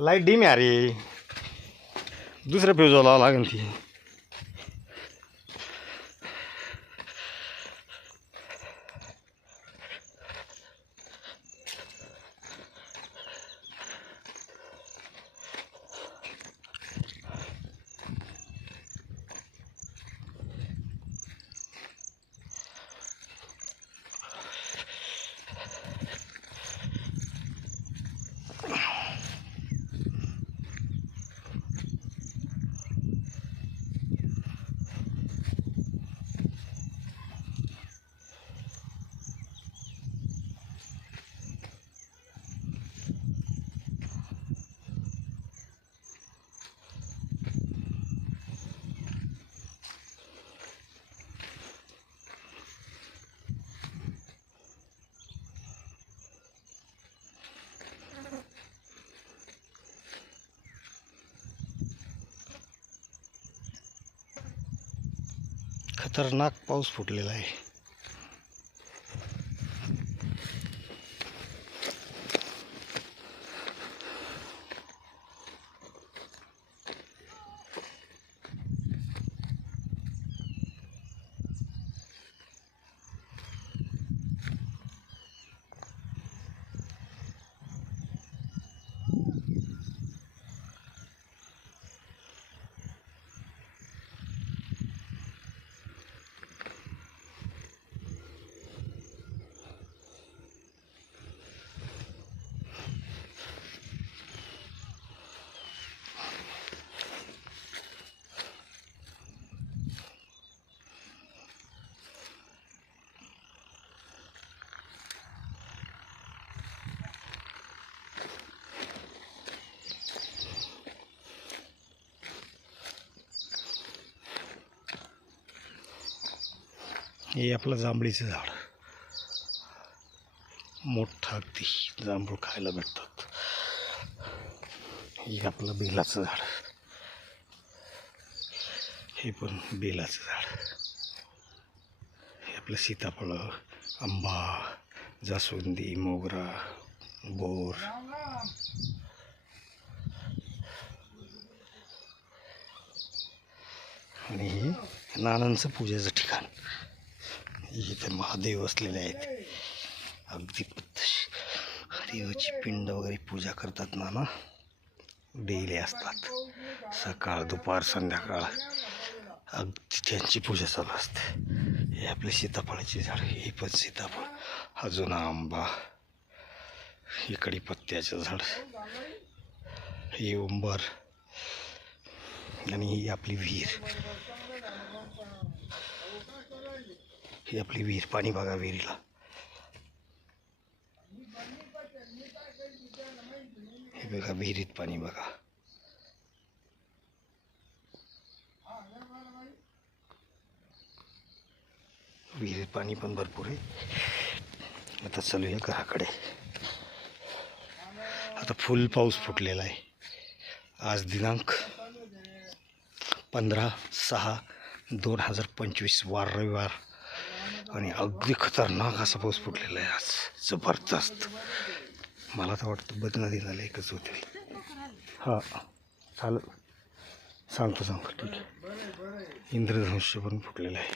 Light dim आहे अरे, दुसरं फ्यूज लावावं लागेल ती. खतरनाक पाऊस फुटलेला आहे. हे आपलं जांभळीचं झाड, मोठं अगदी जांभूळ खायला भेटतात. हे आपलं बेलाचं झाड, हे पण बेलाचं झाड. हे आपलं सीताफळ, आंबा, जास्वंदी, मोगरा, बोर. आणि हे नानांचं पूजेचं ठिकाण. इथे महादेव असलेले आहेत, अगदी देवाची पिंड वगैरे पूजा करतात नाना. डेली असतात, सकाळ दुपार संध्याकाळ अगदी त्यांची पूजा चालू असते. हे आपले सीताफळाचे झाड, हे पण सीताफळ, हा जुना आंबा, हे कडीपत्त्याचं झाड, हे उंबर. आणि ही आपली विहीर, ही आपली विहीर. पाणी बघा विहिरीला. हे बघा विहिरीत पाणी बघा. विहिरीत पाणी पण भरपूर आहे. आता चालूया घराकडे. आता फुल पाऊस फुटलेला आहे. आज दिनांक 15/6/2025 वार रविवार. आणि अगदी खतरनाक असा पाऊस फुटलेला आहे आज, जबरदस्त. मला तर वाटतं बद नदीला एकच होते. हां चालेल, सांगतो ठीक आहे. इंद्रधनुष्य पण फुटलेलं आहे.